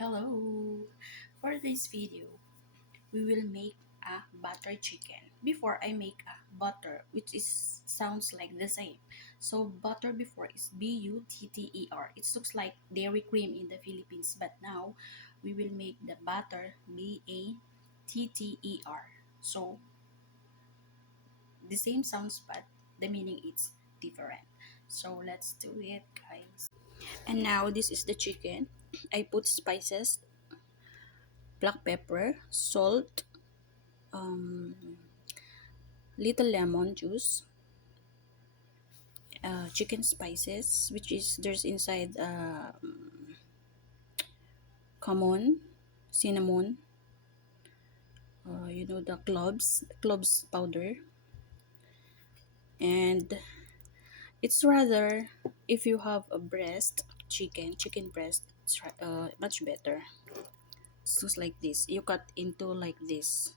Hello! For this video, we will make a butter chicken. Before I make a butter, which is sounds like the same. So butter before is butter. It looks like dairy cream in the Philippines, but now we will make the butter batter. So the same sounds, but the meaning is different. So let's do it, guys. And now this is the chicken. I put spices, black pepper, salt, um, little lemon juice, chicken spices, which is there's inside common, cinnamon, the cloves powder, and it's rather if you have a chicken breast, it's much better. So it's like this. You cut into like this,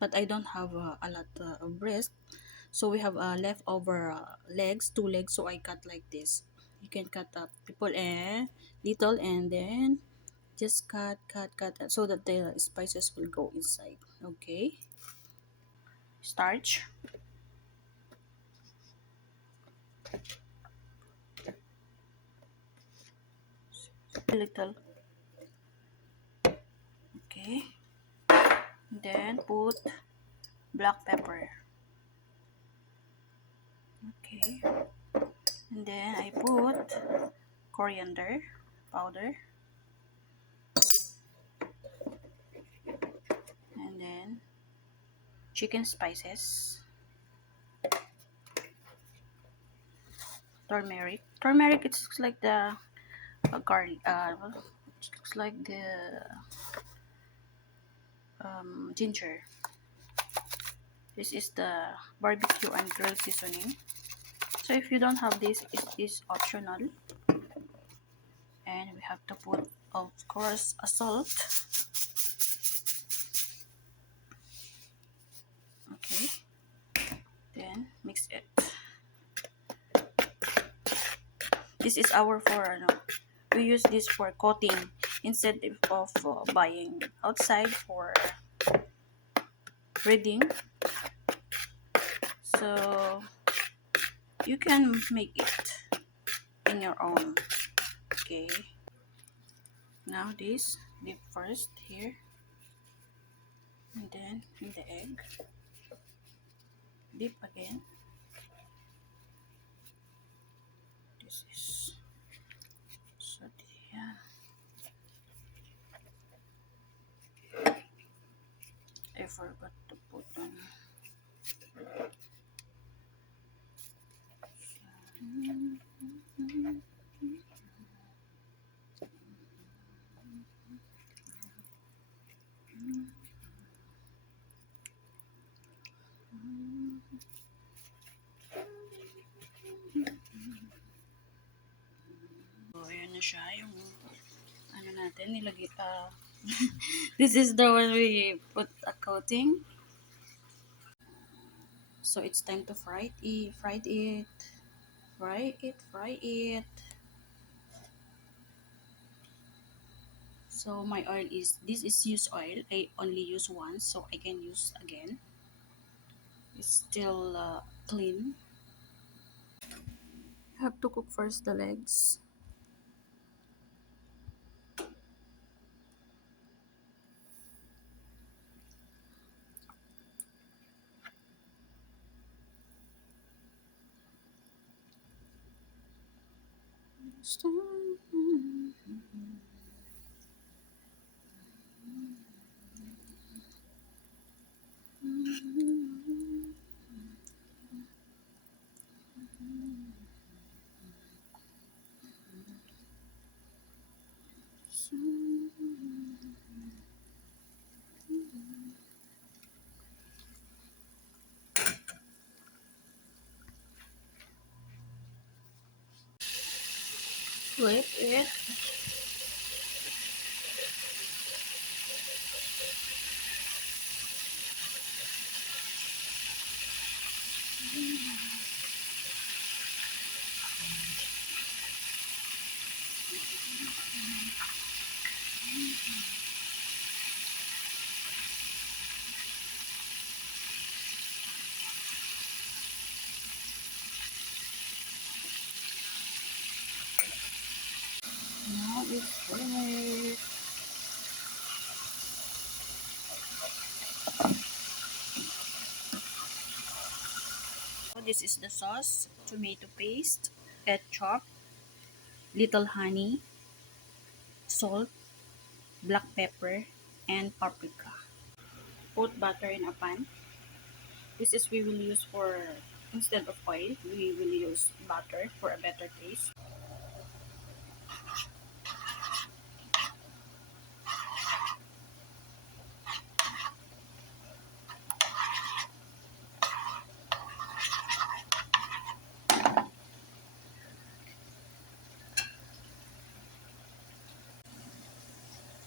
but I don't have a lot of breast. So we have leftover legs, two legs, so I cut like this. You can cut up people and little, and then just cut so that the spices will go inside. Okay, starch, a little. Okay, then put black pepper. Okay, and then I put coriander powder, and then chicken spices, turmeric. It looks like the garlic. It looks like the ginger. This is the barbecue and grill seasoning. So if you don't have this, it is optional. And we have to put, of course, a salt. Okay, then mix it. This is our for we use this for coating instead of buying outside for breading. So you can make it in your own. Okay, now this dip first here, and then in the egg, dip again. This is so yeah. I forgot to put on. So, ayan na siya yung ano natin, nilagay this is the one we put a coating. So it's time to fry it, fry it. So my oil this is used oil. I only use once, so I can use again. It's still clean. Have to cook first the legs. Wait, wait. Now it's ready. So this is the sauce: tomato paste, ketchup, little honey, salt, black pepper, and paprika. Put butter in a pan. This is we will use for, instead of oil, we will use butter for a better taste.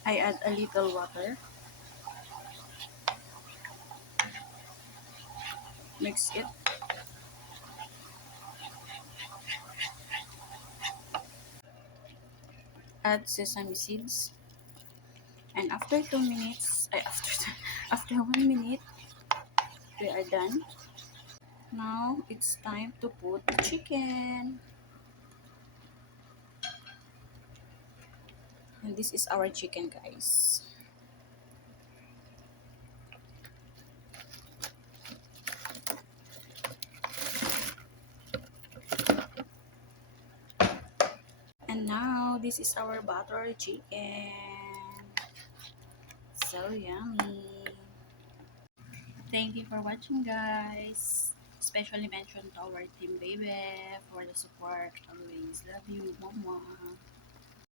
I add a little water, mix it, add sesame seeds, and after 2 minutes, after 1 minute, we are done. Now it's time to put the chicken, and this is our chicken, guys. And now this is our butter chicken. So yummy. Thank you for watching, guys. Especially mention to our team baby for the support. Always love you, mama.